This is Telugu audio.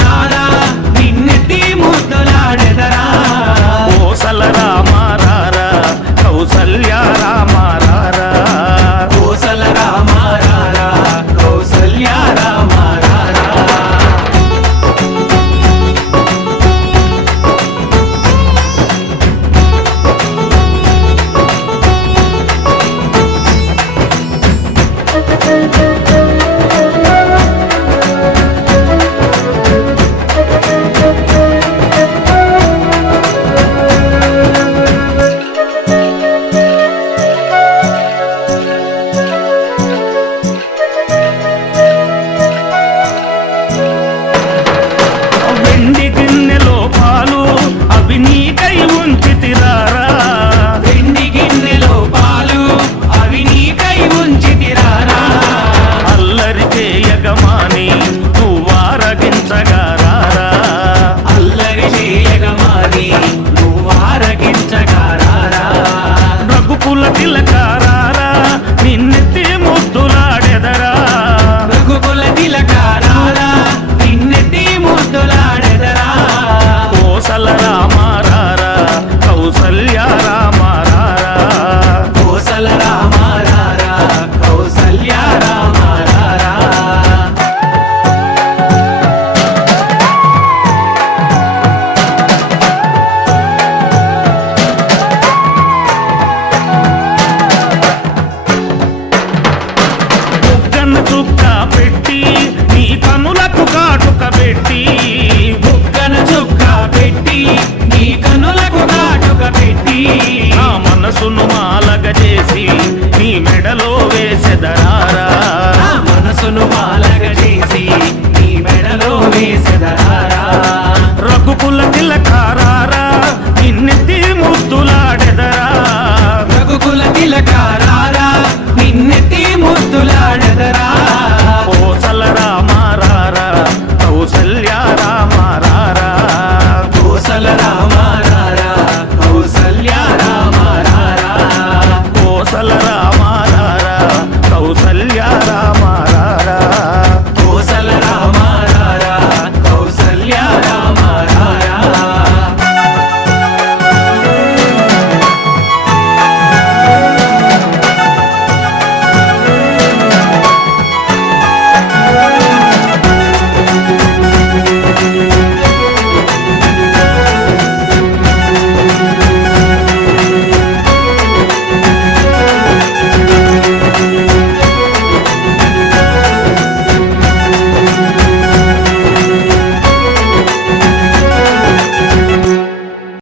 రారా నిన్నెత్తి ముద్దులాడెదరా కోసల రామ రారా కౌసల్య రామ రారా కోసల రామ రారా కౌసల్య రామ రారా వెండి గిన్నెలో పాలు అవి నీకై ఉంచితిరారా వెండి గిన్నెలో పాలు అవి నీకై ఉంచితిరారా అల్లరి చేయగమాని నువ్వారగించగా రారా అల్లరి చేయగమాని నువ్వారగించగా రారా రఘుకుల తిలకారారా నిన్నెత్తి ముద్దులాడెదరా రఘుకుల తిలకారారా నిన్నెత్తి ముద్దులాడెదరా కోసల రామ రారా కౌసల్య రామ రారా కోసల రామ రారా కౌసల్య రామ రారా బుగ్గన చుక్క పెట్టి నీ కనులకు కాటుక పెట్టి బుగ్గన చుక్క పెట్టి నీ కనులకు కాటుక పెట్టి నా మనసును మాలగ చేసి నీ మెడలో వేసెదరారా నా మనసును మాలగ చేసి నీ మెడలో వేసెదరా